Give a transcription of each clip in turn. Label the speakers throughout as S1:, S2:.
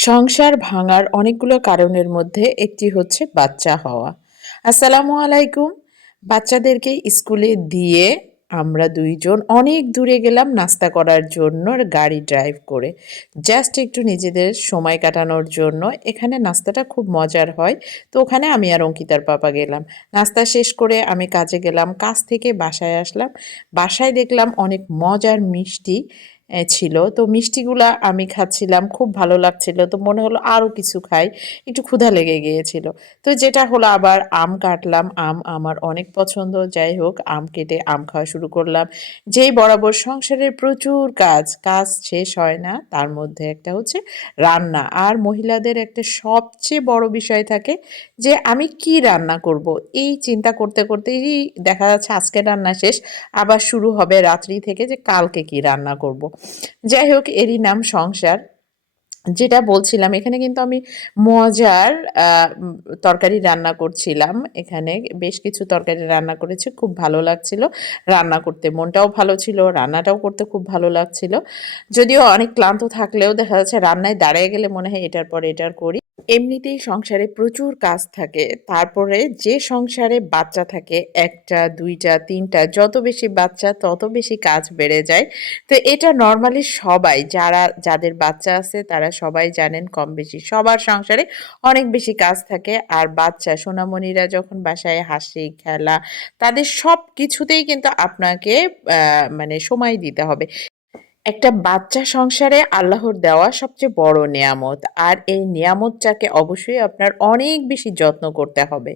S1: সংসার ভাঙার অনেকগুলো কারণের মধ্যে একটি হচ্ছে বাচ্চা হওয়া। আসসালামু আলাইকুম। বাচ্চাদেরকে স্কুলে দিয়ে আমরা দুইজন অনেক দূরে গেলাম নাস্তা করার জন্য গাড়ি ড্রাইভ করে। জাস্ট একটু নিজেদের সময় কাটানোর জন্য। এখানে নাস্তাটা খুব মজার হয়। তো ওখানে আমি আর অঙ্কিতার পাপা গেলাম। নাস্তা শেষ করে আমি কাজে গেলাম। কাজ থেকে বাসায় আসলাম। বাসায় দেখলাম অনেক মজার মিষ্টি। ছিল। তো মিষ্টিগুলা আমি খাচ্ছিলাম, খুব ভালো লাগছিল। তো মনে হলো আরও কিছু খাই। একটু ক্ষুধা লেগে গিয়েছিল। তো যেটা হলো আবার আম কাটলাম। আম আমার অনেক পছন্দ। যাই হোক, আম কেটে আম খাওয়া শুরু করলাম। যেই বরাবর সংসারের প্রচুর কাজ কাজ শেষ হয় না। তার মধ্যে একটা হচ্ছে রান্না। আর মহিলাদের একটা সবচেয়ে বড় বিষয় থাকে যে, আমি কি রান্না করব? এই চিন্তা করতে করতেই দেখা যাচ্ছে আজকে রান্না শেষ। আবার শুরু হবে রাত্রি থেকে যে, কালকে কি রান্না করব। যাই হোক, এরই নাম সংসার। যেটা বলছিলাম, এখানে কিন্তু আমি মজার তরকারি রান্না করছিলাম। এখানে বেশ কিছু তরকারি রান্না করেছি, খুব ভালো লাগছিল। রান্না করতে মনটাও ভালো ছিল, রান্নাটাও করতে খুব ভালো লাগছিল। যদিও অনেক ক্লান্ত থাকলেও দেখা যাচ্ছে রান্নায় দাঁড়িয়ে গেলে মনে হয় এটার পর এটার করি। এমনিতেই সংসারে প্রচুর কাজ থাকে। তারপরে যে সংসারে বাচ্চা থাকে, একটা, দুইটা, তিনটা, যত বেশি বাচ্চা তত বেশি কাজ বেড়ে যায়। তো এটা নর্মালি সবাই, যারা, যাদের বাচ্চা আছে তারা সবাই জানেন কম বেশি সবার সংসারে অনেক বেশি কাজ থাকে। আর বাচ্চা, সোনামণিরা যখন বাসায় হাসি, খেলা, তাদের সব কিছুতেই কিন্তু আপনাকে মানে সময় দিতে হবে। একটা বাচ্চা সংসারে আল্লাহর দেওয়া সবচেয়ে বড় নিয়ামত। আর এই নিয়ামতটাকে অবশ্যই আপনার অনেক বেশি যত্ন করতে হবে।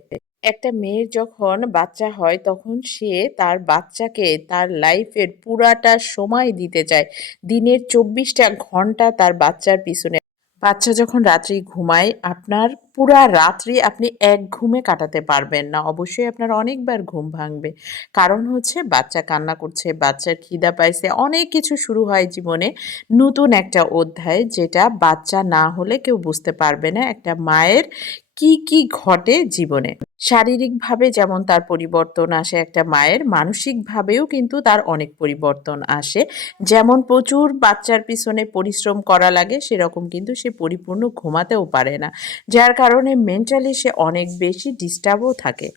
S1: একটা মেয়ের যখন বাচ্চা হয়, তখন সে তার বাচ্চাকে তার লাইফের পুরাটা সময় দিতে চায়। দিনের চব্বিশটা ঘণ্টা তার বাচ্চার পিছনে বাচ্চা যখন রাত্রি ঘুমায়, আপনার পুরা রাত্রি আপনি এক ঘুমে কাটাতে পারবেন না। অবশ্যই আপনার অনেকবার ঘুম ভাঙবে। কারণ হচ্ছে বাচ্চা কান্না করছে, বাচ্চার খিদা পাইছে, অনেক কিছু শুরু হয় জীবনে নতুন একটা অধ্যায় যেটা বাচ্চা না হলে কেউ বুঝতে পারবে না। একটা মায়ের কি কি ঘটে জীবনে? শারীরিকভাবে যেমন তার পরিবর্তন আসে একটা মায়ের, মানসিকভাবেও কিন্তু তার অনেক পরিবর্তন আসে। যেমন প্রচুর বাচ্চার পিছনে পরিশ্রম করা লাগে, সেরকম কিন্তু সে পরিপূর্ণ ঘুমাতেও পারে না। যার কারণে মেন্টালি সে অনেক বেশি ডিস্টার্বও থাকে।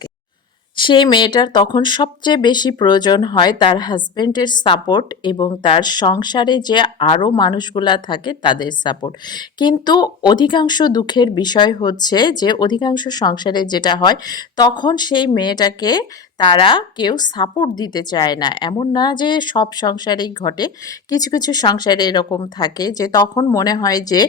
S1: সেই মেয়েটার তখন সবচেয়ে বেশি প্রয়োজন হয় তার হাজব্যান্ডের সাপোর্ট এবং তার সংসারে যে আরও মানুষগুলা থাকে তাদের সাপোর্ট কিন্তু অধিকাংশ দুঃখের বিষয় হচ্ছে যে অধিকাংশ সংসারে যেটা হয়, তখন সেই মেয়েটাকে তারা কেউ সাপোর্ট দিতে চায় না। এমন না যে সব সংসারেই ঘটে। কিছু কিছু সংসারে এরকম থাকে যে তখন মনে হয় যে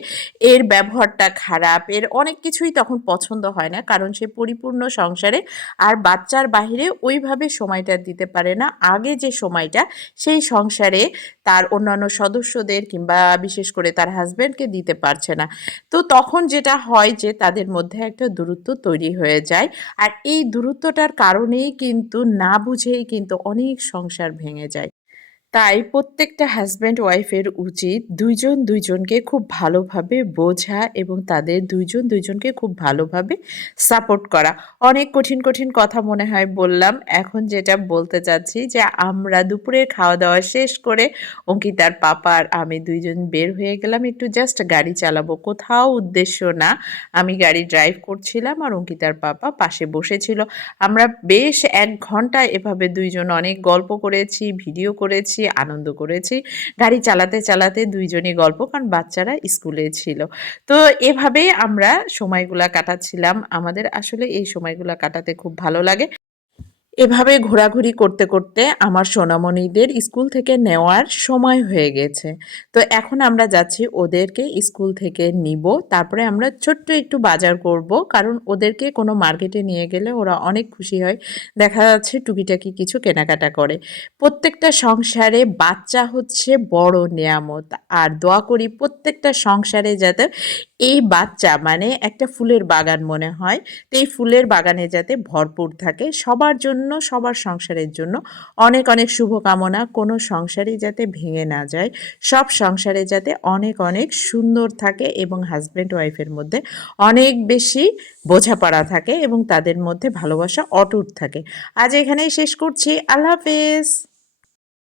S1: এর ব্যবহারটা খারাপ, এর অনেক কিছুই তখন পছন্দ হয় না। কারণ সে পরিপূর্ণ সংসারে আর বাচ্চার বাহিরে ওইভাবে সময়টা দিতে পারে না। আগে যে সময়টা সেই সংসারে তার অন্যান্য সদস্যদের কিংবা বিশেষ করে তার হাজব্যান্ডকে দিতে পারছে না। তো তখন যেটা হয় যে তাদের মধ্যে একটা দূরত্ব তৈরি হয়ে যায়। আর এই দূরত্বটার কারণেই কিন্তু না বুঝেই কিন্তু অনেক সংসার ভেঙে যায়। তাই প্রত্যেকটা হাজব্যান্ড ওয়াইফের উচিত দুইজন দুইজনকে খুব ভালোভাবে বোঝা এবং তাদের দুইজন দুইজনকে খুব ভালোভাবে সাপোর্ট করা। অনেক কঠিন কঠিন কথা মনে হয় বললাম। এখন যেটা বলতে চাচ্ছি যে আমরা দুপুরের খাওয়া দাওয়া শেষ করে অঙ্কিতার পাপা আর আমি দুইজন বের হয়ে গেলাম। একটু জাস্ট গাড়ি চালাবো। কোথাও উদ্দেশ্য না। আমি গাড়ি ড্রাইভ করছিলাম আর অঙ্কিতার পাপা পাশে বসেছিল। আমরা বেশ এক ঘণ্টা এভাবে দুইজন অনেক গল্প করেছি ভিডিও করেছি। আনন্দ করেছি। গাড়ি চালাতে চালাতে দুইজনই গল্প, কারণ বাচ্চারা স্কুলে ছিল। তো এভাবেই আমরা সময়গুলা কাটাচ্ছিলাম। আমাদের আসলে এই সময়গুলা কাটাতে খুব ভালো লাগে। এভাবে ঘোরাঘুরি করতে করতে আমার সোনামণিদের স্কুল থেকে নেওয়ার সময় হয়ে গেছে। তো এখন আমরা যাচ্ছি ওদেরকে স্কুল থেকে নিব। তারপরে আমরা ছোট্ট একটু বাজার করব, কারণ ওদেরকে কোনো মার্কেটে নিয়ে গেলে ওরা অনেক খুশি হয়। দেখা যাচ্ছে টুকিটাকি কিছু কেনাকাটা করে। প্রত্যেকটা সংসারে বাচ্চা হচ্ছে বড় নেয়ামত। আর দোয়া করি প্রত্যেকটা সংসারে যাতে এই বাচ্চা মানে একটা ফুলের বাগান মনে হয়। তো এই ফুলের বাগানে যাতে ভরপুর থাকে, সবার জন্য, সবার সংসারের জন্য অনেক অনেক শুভকামনা। কোনো সংসারই যাতে ভেঙে না যায়, সব সংসারে যাতে অনেক অনেক সুন্দর থাকে এবং হাজব্যান্ড ওয়াইফের মধ্যে অনেক বেশি বোঝাপড়া থাকে এবং তাদের মধ্যে ভালোবাসা অটুট থাকে। আজ এখানেই শেষ করছি। আল্লাহ হাফেজ।